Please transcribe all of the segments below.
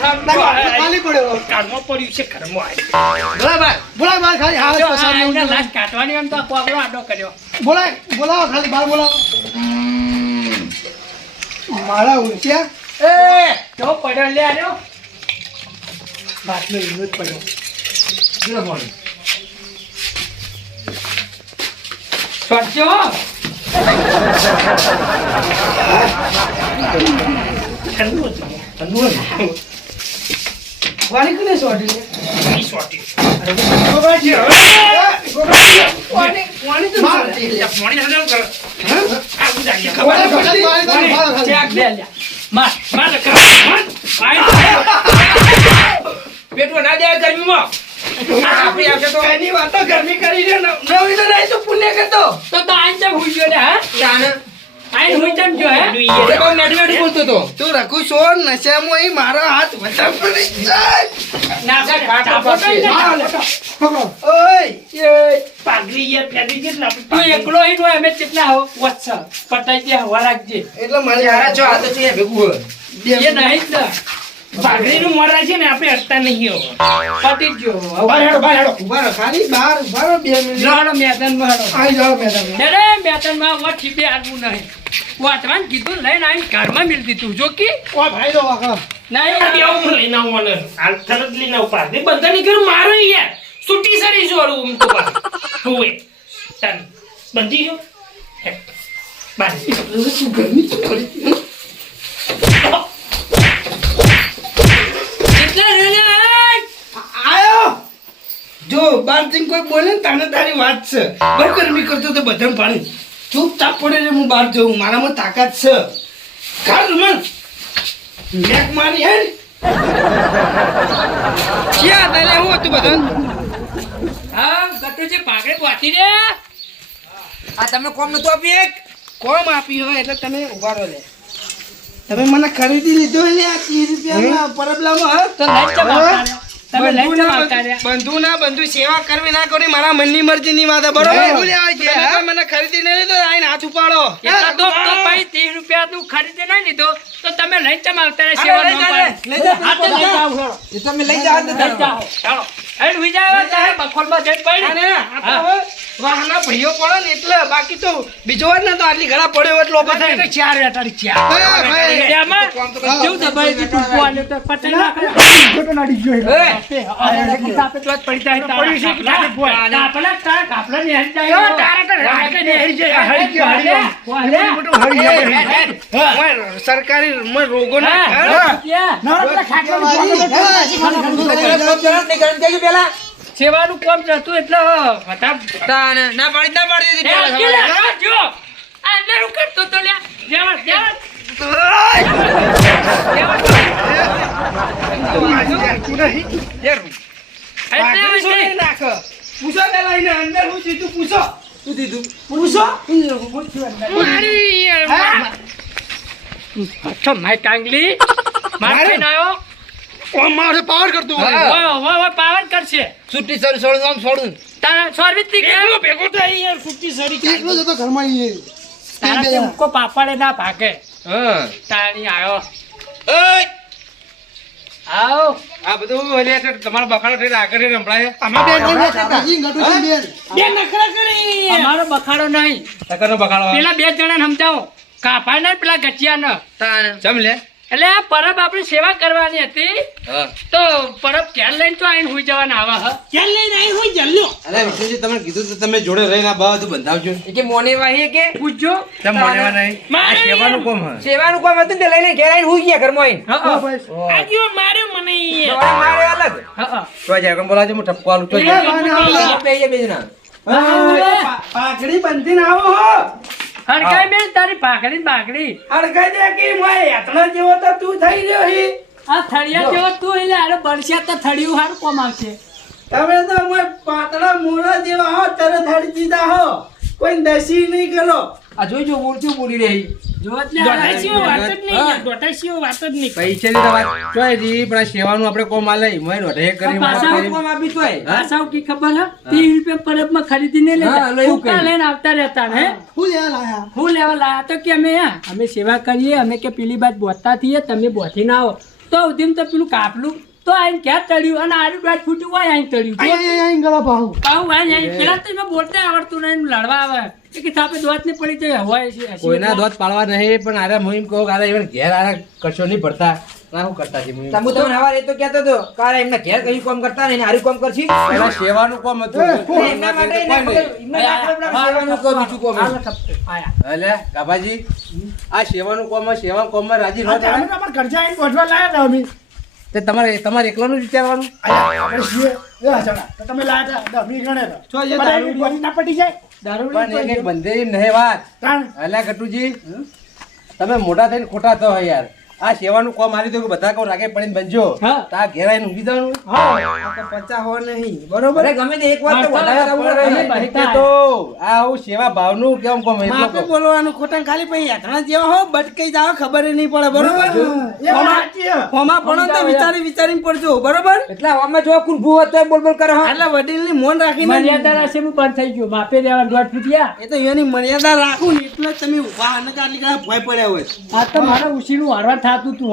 ખાલી પડ્યો કાનમાં પડ્યું છે ઘરમાં બોલાય બાર ખાલી હાલ પસાર લાશ કાઢવાની એમ તો કોગળો આડો કર્યો બોલાવો ખાલી બાર બોલાવો મારા ઉલટ્યા એ તો પડ્યો લે આર્યો બાટલો ઈનો જ પડ્યો જીરો બોલ સ્વચ્છો વાળી કને સોટી લે ઈ સોટી ગોગાજી વાણી તો મારતી લે. વાણી હજાર કર આવું જાગે ચેક લે લે માર પેટમાં ના જાય ગરમીમાં આપણી આવશે તો એની વાતો ગરમી કરી દે નવી તો નહીં તો પુણ્ય કરતો તો આઈ ચમ હુઈ ગયો ને હા આઈ હુઈ ચમ જો હે તો મેડમેડ બોલતો તો તું રખુ છો નશામાં ઈ મારો હાથ વધારે પડી જાય ના સર ફાટા પકડો ઓય એ પાગલી યાર ફેરી જેટલા તું એકલો ઈ નો અમે કેટલા હો વત્સ પટાઈ દે હવા રાખજે એટલે મારી હારા છો આ તો છે ભેગું એ નહીં જ પાઘડીનું મોરા છે ને આપણે હટતા નહીં હો પટી ગયો બહાર હેડો ઉભા રહો ખાલી બહાર ઉભા રહો 2 મિનિટ લડો મેદાનમાં હડો આઈ જાઓ મેડમ અરે મેદાનમાં વચ્ચે બે આગવું નહીં વાતવાન કીધું લઈને આવીને ઘરમાં મિલ દીધું જો કે ઓ ભાઈ લો વાકા નહીં આવું લઈને આવવાનો હાલ તરત લઈને આવ પાઘડી બંધાની કર મારો યાર સુટી સરી જોડું હું તો બા હોવે તન બંધી જો બાંધી શું ગરમી તો પડી આયો જો બારથી કોઈ બોલે ને તને તારી વાત છે બહુ ગરમી કરતો તો બધાને પાણી ચૂપચાપ પડે રે હું બહાર જઉં મારામાં તાકાત છે ઘર મન લેક મારી હે ક્યાં તને હું હતું બધું હા ગટુ જે પાઘડી વાટી રે આ તમે કોમ નતો આપી એક કોમ આપી હોય એટલે તમે ઉભા રહો લે તમે મને ખરીદી લીધો ને આ 30 રૂપિયા પરબલામાં હા તો લઈ ચમ આવતા રે તમે લઈ ચમ આવતા રે બંધુ સેવા કરવી ના કરવી મારા મનની મરજી ની વાત બરોબર હું લેવા છે મને ખરીદી નહીં લીધો આઈને હાથ ઉપાડો એટલા તો ભાઈ 30 રૂપિયા તું ખરીદે નહીં લીધો તો તમે લઈ ચમ આવતા રે સેવા નો લઈ જા હાથે લઈ જાવ એ તમે લઈ જાઓ લઈ જાઓ ચાલો એ હુઈ જાવ તારે બખોલમાં જઈ પડી વાહના ભઈઓ પડે ને એટલે બાકી તો બીજો વાત ના તો આટલી ઘણા પડ્યો એટલો બધા તો ચાર વેટાડી ચાર એમાં કેવું દબાઈ દીધું કોને તો પટલ નાખે છોટો નાડી ગયો સાપે તો પડી જાય પડી છે આપણા તારા કાપલા ને હરી જાય તારા તો રાકે ને હરી જાય હરી ગયો સરકારી રોગો ના સેવાનું કામ જતું એટલે ના પાડી દીધી જો અંદર કરતો તો લ્યા જેવા પૂછો પેલા એને અંદર હું સીધું પૂછો શું દીધું પૂછો અચ્છા માય કાંગલી મારે નાયો મારે પાવર કરતું પાવર કરશે છૂટી છોડું તારા સર્વિસ થી એકલો ભેગો થાય યાર છૂટી સડી એકલો જતો ઘરમાં તારા કે ઉકો પાપડે ના ભાગે તાણી આયો આવો આ બધું ઓલે તમારો બખાડો થઈને આગળ રંભળાય બે નખરા કરી અમારો બખાડો નહીં તકરનો બખાડો પેલા બે જણાને સમજાવો કાપાય ને પેલા ગઠિયા ને જમ લે એટલે આ પરબ આપણી સેવા કરવાની હતી તો પરબ ક્યાં લઈને તો આઈને હુઈ જવાના આવા હ ક્યાં લઈને આઈ હુઈ જલ્યો અરે વિષ્ણુજી તમે કીધું તો તમે જોડે રહીને બધું બંધાવજો કે મોનેવા હે કે પૂછજો તમે મોનેવા નહીં આ સેવાનું કોમ હે સેવાનું કામ હતું ને લઈને ઘેર આવીને હુઈ ગયા ઘરમાં આવીને આજો માર્યો મને મારે અલગ હા તો જાય કોણ બોલાજો હું ટપકો આલું તો બેજના પાઘડી બંધીને આવો હો હડકાઈ બેન તારી પાઘડી બાઘડી અડકાઈ દે કે મોય આટલા જેવો તો તું થઈ ગયો હી આ થળિયા જેવો તું એટલે આરે બળશિયા તો થળિયું હારું કોમ આવશે તમે તો મોય પાતળા મોરા જેવા હો તરત હડી દીધા હો કોઈ દસી નહીં કરો આ જોઈજો બોલશું બોલી રહી જો એટલે દોટાઈસીઓ વાત જ નહીં દોટાઈસીઓ વાત જ નહીં પૈસા ની વાત ચોય જી પણ આ સેવાનું આપણે કોમ આલે મોય રોઢે કરી કોમ આપી તોય આસાવ કી ખબર હે 30 રૂપિયા પરબમાં ખરીદીને લેતા ઉકા લઈને આવતા રહેતા હે હું લેવા લાયા તો કે અમે સેવા કરીએ અમે કે પેલી બાદ બોતા થઈએ તમે બોથી ના આવો તો ઉધીમ તો પેલું કાપલું તો આઈને ક્યાં તળ્યું અને આરું બાદ ફૂટ્યું હોય આઈને તળ્યું પાહુ આઈને પેલા તો એમાં બોલતા આવડતું નહીં લડવા આવે એ કે સાપે દોત ને પડી જાય હોય છે કોઈના દોત પાડવા નહીં પણ આરે હું એમ કહું કે આરે even ઘેર આરે કશો નહીં પડતા ના હું કરતા છે હું તમુ તમને હવારે તો કહેતો હતો કાલે એમના ઘેર કઈ કામ કરતા ને હારું કામ કરશી પેલા સેવાનું કોમ હતું એમના માટે એમના લાકડા સેવાનું કામ બીજું કામ હાલો થપ્પે આયા એટલે ગાભાજી આ સેવાનું કોમ સેવા કોમમાં રાજી ન થાય તે તમારે એકલાનું જ વિચારવાનું પણ એક એક બંધેરી નહીં વાત અલ્યા ગટુજી તમે મોટા થઈને ખોટા થો યાર આ સેવાનું કોમ મારી દો કે બધા કહું રાગે પડીને બનજો હા. તા ઘેરાઈને ઊંઘી જવાનું પચા હો નહીં બરોબર અરે ગમે તે એક વાત તો વધારે આવું પણ રહે નહીં કહેતો. આ આવું સેવા ભાવનું કેમ કોમ એટલો માપે કહું. બોલવાનું ખોટા ખાલી પછી યાત્રા જેવા હો બટકાઈ જાવ ખબર ય નહીં પડે બરોબર હોમાં ભણો તો વિચારીને પડજો બરોબર એટલા આમાં જો કુરભુ હતો બોલ બોલ કરે હો એટલે વડીલની મોન રાખીને મર્યાદા રાશે હું બંધ થઈ ગયો માપે દેવા દોઢ ફૂટ્યા એ તો એની મર્યાદા રાખું ને એટલે જ તમે ઉભા અને કાટલી કાળા ભોય પડ્યા હોય આ તો મારા ઉશીનું હારવા થતું તું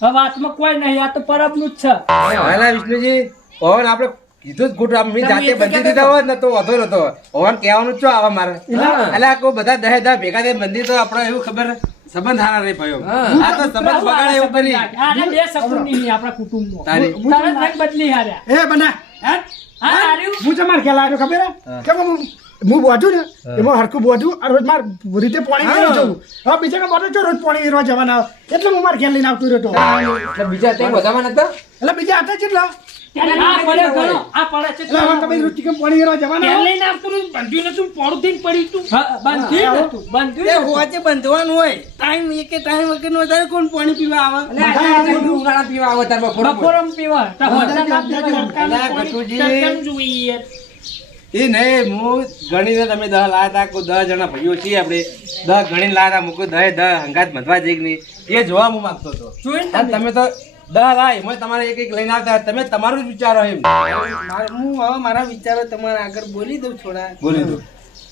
હવે વાતમાં કોઈ નહીં આ તો પરબનું જ છે હાલા વિષ્ણુજી ઓવન આપણે કીધું જ ખોટું આમ મેં જાતે બંધી દીધા હોત ને તો વાંધો નતો ઓવન કહેવાનું જ છો આવા મારે એટલે આ કોઈ બધા દહે દહ ભેગા થઈ બંધી તો આપણે એવું ખબર સંબંધ હારા નહીં ભયો આ તો સંબંધ બગાડે એવું કરી આને બે સપનું નહીં આપણા કુટુંબમાં તારી તરત રંગ બદલી હાર્યા હા હાર્યું હું તમારે ખ્યાલ આવ્યો ખબર હે? કે હું બોધું ને એમાં હરખું બોધું અને રોજ માર રીતે પાણી પીવા જવું હવે બીજાને બોધું છો રોજ પાણી પીવા જવાના એટલે હું મારે ખ્યાલ લઈને આવતો રહ્યો હતો એટલે બીજા તે બધામાં નતો એટલે બીજા હતા કેટલા આ પડે ઘણો આ પડે છે એટલે હવે તમે રોજ ટીકમ પાણી પીવા જવાના ત્યાં લઈને આવતું નતું, બંધ્યું નતું, પોળું થઈને પડ્યું તું. બંધ્યું નતું, બંધ્યું એ નતું. હોવાચે બંધવાનું હોય ટાઈમ એકે ટાઈમ વગર વધારે કોણ પાણી પીવા આવે એટલે આ ઉનાળા પીવા આવો તાર બપોર બપોરમ પીવા તો હોજના ના પીવા. અલા, ગટુજી. તડકાનું જોઈએ. એ નહીં હું ગણીને તમે 10 લાયા હતા કોઈ 10 જણા ભાઈઓ છીએ આપણે 10 ગણીને લાયા હતા મૂકો 10 હંગાત બંધવા જઈ કે નહીં એ જોવા હું માંગતો હતો જોઈને અને તમે તો 10 લાય એમાં તમારે એક એક લઈને આવતા તમે તમારું જ વિચારો એમ હું હવે મારા વિચારો તમારા આગળ બોલી દઉં થોડા બોલી દો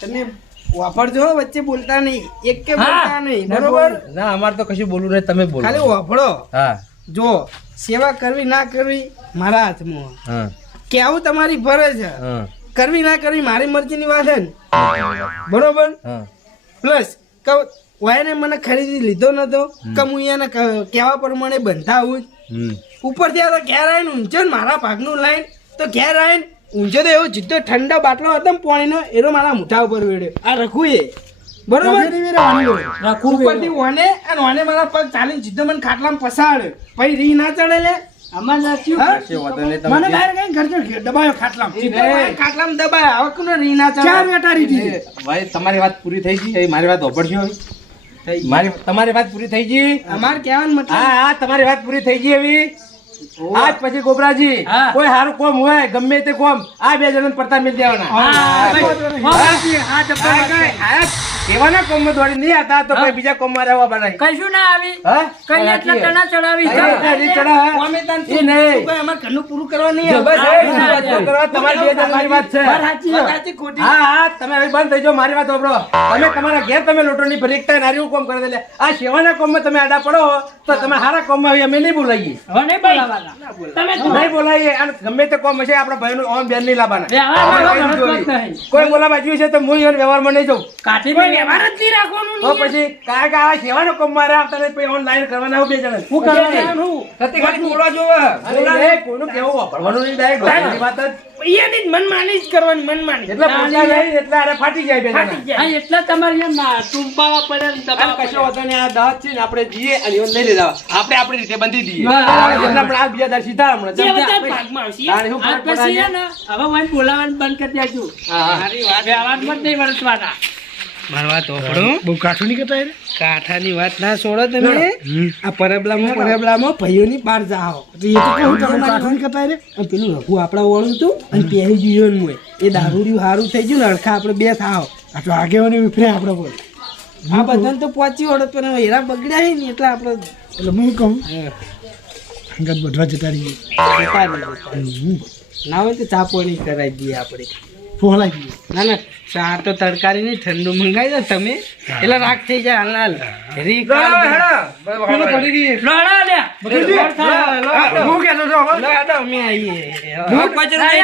તમે વાપરજો હો, વચ્ચે બોલતા નહીં એક કે હા. બોલતા નહીં બરોબર ના અમારે તો કશું બોલવું નહીં તમે બોલો ખાલી વાપરો હા જો સેવા કરવી ના કરવી મારા હાથમાં હા કેવું તમારી ફરજ છે હા કરવી ના કરવી મારી મરજીની વાત છે ને બરોબર હા પ્લસ વાયને મને ખરીદી લીધો નતો કે હું એને કહેવા પ્રમાણે બંધા આવું ઉપરથી આ તો ઘેર આવીને ઊંચો ને મારા ભાગનું લાઈન તો ઘેર આવીને ઊંચો તો એવો જીતો ઠંડો બાટલો હતો ને પાણીનો એનો મારા મોઢા ઉપર વેડ્યો આ રખું એ બરોબર રાખવું ઉપરથી વાને અને વાને મારા પગ ચાલીને જીતો મને ખાટલામાં પસાડ્યો પછી રી ના ચડે લે આમાં નાખ્યું. હા? કશો વાંધો નહીં મને તમે બહાર કઈ ઘરજો દબાયો ખાટલામાં જીતો મને ખાટલામાં દબાયા હવે કોનો રી ના ચાર ચડે વેટારી દીધી ભાઈ તમારી વાત પૂરી થઈ ગઈ હવે મારી વાત ઓપડશો મારી તમારી વાત પૂરી થઈ ગઈ અમારે કહેવાનું મતલબ હા હા તમારી વાત પૂરી થઈ ગઈ હવે આજ પછી ગોબરાજી હા. કોઈ સારું કોમ હોય ગમે તે કોમ આ 2 જણા પડતા મિલ દેવાના હા, ભાઈ. હા, કેવાના કોમ માં દોડી નહીં હતા તો કોઈ બીજા કોમ માં રહેવા બનાય કશું ના આવી હા કઈ એટલા ટણા ચડાવી હા, હા, રી ચડા, હા. અમે તાન એ નહીં. કોઈ અમારે ઘરનું પૂરું કરવા નહીં જો બસ આવે. એ જ વાત તો કરવા, તમારી 2 જણાની વાત છે વાત સાચી ખોટી હા હા તમે હવે બંધ થઈ જાઓ મારી વાત સાંભળો તમે તમારા ઘેર તમે લોટો ની ભરી એકતા નારિયું કોમ કરી દે આ સેવાના કોમ માં તમે આડા પડો તો તમે સારા કોમ માં અમે નહીં બોલાઈએ હવે નહીં બોલાવાના તમે તો નહીં બોલાઈએ અને ગમે તે કોમ હશે આપણા ભાઈ નું ઓમ બેન નહીં લાવવાના વ્યવહારમાં અમે ગણતરી જોઈ. નહીં. કોઈ બોલાવા જ્યું છે તો હું ઈવન વ્યવહારમાં નહીં જાઉં કાઠી કોઈ વ્યવહાર જ નહીં રાખવાનું તો પછી કારણ કે આ સેવાનો કોમ મારે આવતા નહીં પછી ઓનલાઈન કરવાના આવું 2 જણા હું કરવાનું સતી ખાલી બોલવા જોવે બોલાવે, કોઈનું કેવું વાપરવાનું નહીં direct વાતની વાત જ. અહીંયાથી જ મનમાની જ કરવાની મનમાની એટલે પૂછા નહીં એટલે આરે ફાટી જાય 2 જણા હા, એટલા તમારે એમ ના ટૂંપાવા પડે ને અને દબાવવા કશો વાંધો નહીં, આ દાંત છે ને આપણે જઈએ અને ઈવન નહીં લેતા આપણે આપણી રીતે બંધી દઈએ હા, હા, હા. એટલે આપણે આ બીજા દાડ સીધા હમણાં જે જમતા બધા આપણે. ભાગમાં આવશે. તારે શું આ ફરક પછી પડાય? છે ને, હવે મને બોલાવવાનું બંધ કરી દેજો. હા, હા. વ્યવહારમાં જ નહીં વરસવાના. મારી વાત ઓપડો બહુ કાઠું નહીં કરતા યાર. કાંઠાની વાત ના છોડો તમે આ પરબલામાં ભાઈઓની બહાર જાઓ તો એ તો કહું તમે કાઠું નહીં કરતા યાર. અને પેલું રઘુ આપડા ઓળું હતું અને પહેરી ગયું હોય એ દારૂડિયું સારું થઈ ગયું ને અડખા આપણે 2 થાવ આ તો આગેવાની વિફરે આપણે બોલ આ બધાને તો પહોંચી વળો પણ હેરા બગડ્યા છે ને એટલે આપણે એટલે હું કહું હંગાત બધવા જતા રહીએ ના હોય તો ચા પાણી કરાવી દઈએ આપણે ફોલાઈ ગયું. ના ના ચા તો તડકારી નહીં ઠંડુ મંગાવી દો તમે એટલે રાખ થઈ જાય હાલ રી હેડો, હેડો. પેલો પડી ગઈ. લડો લ્યા. બકુજી, હું કહેતો હતો હવે. અમે આવીએ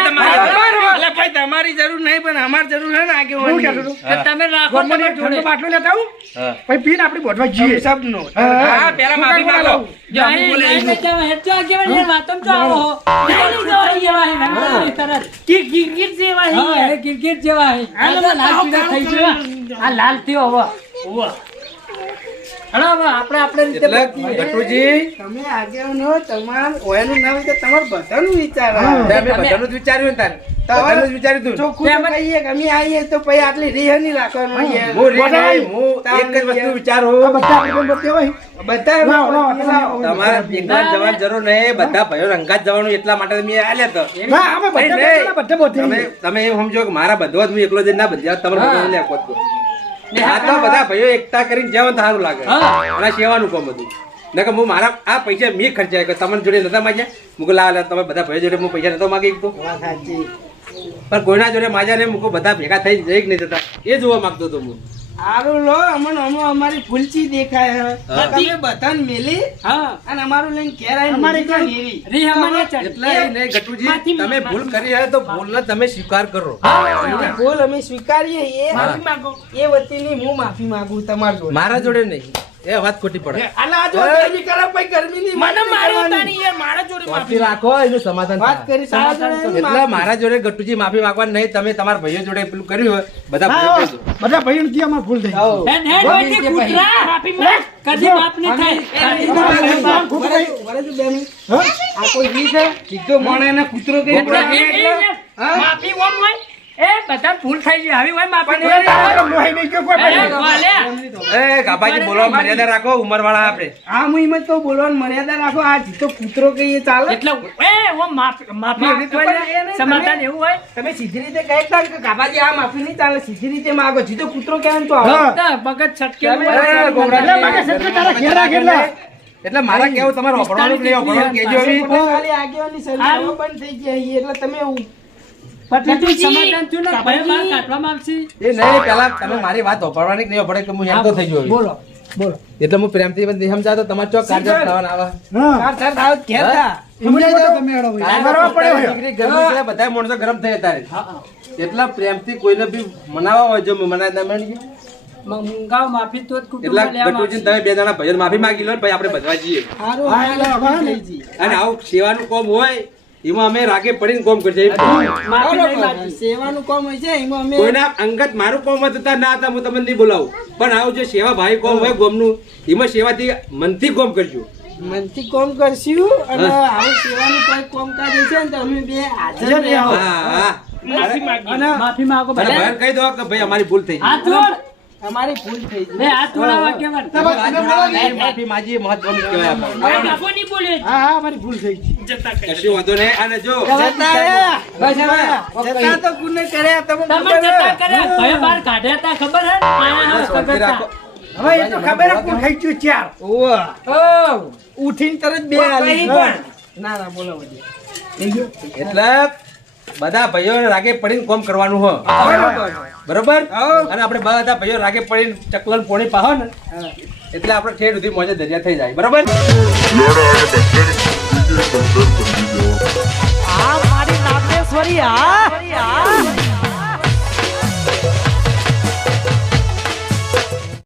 તમારી જરૂર નહીં, એટલે ભાઈ તમારી જરૂર નહીં પણ અમારી જરૂર છે ને આગે હું કહેતો હતો. તો તમે રાખો ગોળમાં તમે એક ઠંડો જોડે. બાટલો લેતા આવું. હા. પછી પીને આપણે બોધવા જઈએ. સબનો હા, પહેલા માફી માંગો. જો અહીં નહીં બેઠા હેઠો આગેવાન એ વાતમ તો આવો હો. નહીં જવાય એવા હે, નહીં તરત. ગીરગીટ જેવા હે. હા, એ ગીરગીટ જેવા હે. આ તો લાલ પીળા થઈ ગયો. આ લાલ થયો હવે. ઉવ્વ. હળો હવે આપણે રીતે એટલે બચીએ. ગટુજી, તમે આગેવાન હો તમાર ઓયાનું નામ છે તમારું બધાનું વિચાર આવે. તે અમે બધાનું જ વિચાર્યું ને તારે. બધાનું જ વિચાર્યું તું. ચોખ્ખું તો કહીએ કે અમે આવીએ તો પછી આટલી રીહ નહીં રાખવાનું યાર. હું રે નહીં, હું એક જ વસ્તુ વિચારું. આ બધા આપણે બંધ કરતી હોય. બધા લાવો, લાવો, લાવો. તમારે એકલા જ જવાની જરૂર નહીં, બધા ભાઈઓ રંગા જ જવાનું એટલા માટે મેં આલ્યા તો. હા, અમે બધા નહીં, બેઠેલા, બધા બોધી. તમે એમ સમજો કે મારા બધો જ હું એકલો જઈને ના બધી તમારે બધા લે આપો તો. આ તો બધા ભાઈઓ એકતા કરીને જવાનું સારું લાગે. અને સેવાનું કામ બધું. નકર હું મારા આ પૈસા મેં ખર્ચ્યા કે તમને જોડે નતા માગ્યા. મુકો લા તમે બધા ભાઈઓ જોડે હું પૈસા નતો માગી તો. વાત સાચી. પણ કોઈના જોડે માજા ને મુકો બધા ભેગા થઈ જઈ કે નહીં જતા એ જોવા માંગતો હતો હું. હારું લો અમને હમણાં અમારી ફૂલચી દેખાય હે. હા. તમે બધાને મેલી હા. અને અમારું લઈને ઘેર આવીને અમારી મૂકી જાઓ ને એવી. રી અમારે ચાલ. એટલે એ નહીં ગટુજી, તમે ભૂલ કરી હોય તો ભૂલને તમે સ્વીકાર કરો. એ ભૂલ અમે સ્વીકારીએ એ માફી માંગો. એ વતીની હું માફી માંગુ તમારા જોડે. મારા જોડે નહીં, એ વાત ખોટી પડે. આલા આ જો ગરમી કરે પછી ગરમીની મને માફી મારી કરવાની. તારી યાર મારા જોડે માફી માફી રાખો એનું સમાધાન વાત થાય. કરી સારા જોડે એની એટલે માફી. મારા જોડે ગટુજી માફી માંગવાની નહીં, તમે તમારા ભાઈઓ જોડે પેલું કર્યું હોય બધા હા, ભાઈઓ હા. કહી દો. બધા ભાઈઓને ત્યાં અમારે ભૂલ થઈ. આવો. હેડ હેડ હોય તે કૂતરા માફી માંગ. કદી માફ નહીં થાય. ખોટું ભાઈ. વળે તો બે મિનિટ. હા? આ કોઈ રી છે સીધો મોણે ને કૂતરો કઈ એટલે હા? માફી ઓમ હોય. એ બધા ભૂલ થઈ ગઈ આવી હોય માફી એ તારો મોહી નહીં ગયો કોઈ ભાઈ. એ ગાભાજી બોલવા મર્યાદા રાખો, ઉંમરવાળા આપણે. આ હું એમ જ તો બોલવાની મર્યાદા રાખો આ જીતો કૂતરો કહીએ ચાલે એટલે એ ઓ માફી એવી તો હોય ને, સમાધાન એવું હોય. તમે સીધી રીતે કહે કે ગાભાજી આ માફી નહીં ચાલે સીધી રીતે માગો જીતો કૂતરો કહેવાનું તો આવો. હા. તો બગત છટકે તમે- એટલે માગે સત્ય તારા ઘેર રાખે એટલે. એટલે મારા કેવું તમારે વાપરવાનું કે નહીં વાપરવાનું કહેજો હવે. ખાલી આગેવાની સલાહ બંધ થઈ જાય એટલે તમે સમાધાન થયું ને ભાઈ બહાર કાઢવામાં આવશે. એ નહીં, પેલા તમે મારી વાત વાપરવાની કે નહીં વાપરે કે હું હેરતો થઈ ગયો હવે. બોલો બોલો. એટલે હું પ્રેમથી બધી સમજાતો તમારે ચોક કાઢવા થવાના આવા. હા. કાર સર દાવ કહેતા સમજાય તો તમે હેડો ભાઈ. મારવા પડ્યો છે. દીકરી ગરમી છે, બધા માણસો ગરમ થઈ તારે. એટલા પ્રેમથી કોઈને બી મનાવવા હોય જો મનાય ના મળી મંગાવ માફી તો જ એટલા કુટુંબમાં લેવામાં ગટુજી તમે બે જણા ભાઈઓ માફી માંગી લો ને પછી આપણે બધવા જઈએ. સારું હા, એટલે હવે ને. થઈ જઈએ. અને આવું સેવાનું કોમ હોય એમાં અમે રાગે પડીને કોમ કરશે. માફી નહીં બરોબર. માંગી. સેવાનું કામ હોય છે એમાં અમે કોઈના અંગત મારું કોમ હતા ના હતા હું તમને નહીં બોલાવું, પણ આવું જે સેવા ભાઈ કોમ હોય ગોમનું એમાં સેવાથી મનથી કોમ કરજો. મનથી કામ કરશું અને આવું સેવાનું કોઈ કામકાજ હશે ને તો અમે બે હાજર રહેવું. હા હા. માફી માંગો અને બધા. ભાઈને કહી દો કે ભાઈ અમારી ભૂલ થઈ ગઈ. હાથ જોડ. અમારી ભૂલ થઈ ગઈ લે હાથ જોડાવા કેવાનું. માફી માગીએ મહત્વનું કહેવાય આપણને. હવે બાપુ નહીં બોલ્યો. હા હા અમારી ભૂલ થઈ ગઈ. કશું વાંધો નહીં. અને જો જતા રહ્યા. જતા તો કોને કર્યા તમે તમે જતા કર્યા ભાઈ બહાર કાઢ્યા તા ખબર હે આયા શાંતિ ખબર રાખો. હવે એ તો ખબર હે કોણ ખાઈ ગયું ચાર. ઓવા ઓ ઉઠીને તરત બે હાલી કઈ ગયો. પણ. ના ના બોલો બધી એટલે બધા ભાઈઓ રાગે પડીને કોમ કરવાનું હોય બરોબર. અને આપણે બધા ભાઈઓ રાગે પડીને ચકલન પોણી પાહો ને એટલે આપણે ઠેર સુધી મોજે દરિયા થઈ જાય બરોબર. આ મારી નાગેશ્વરી આ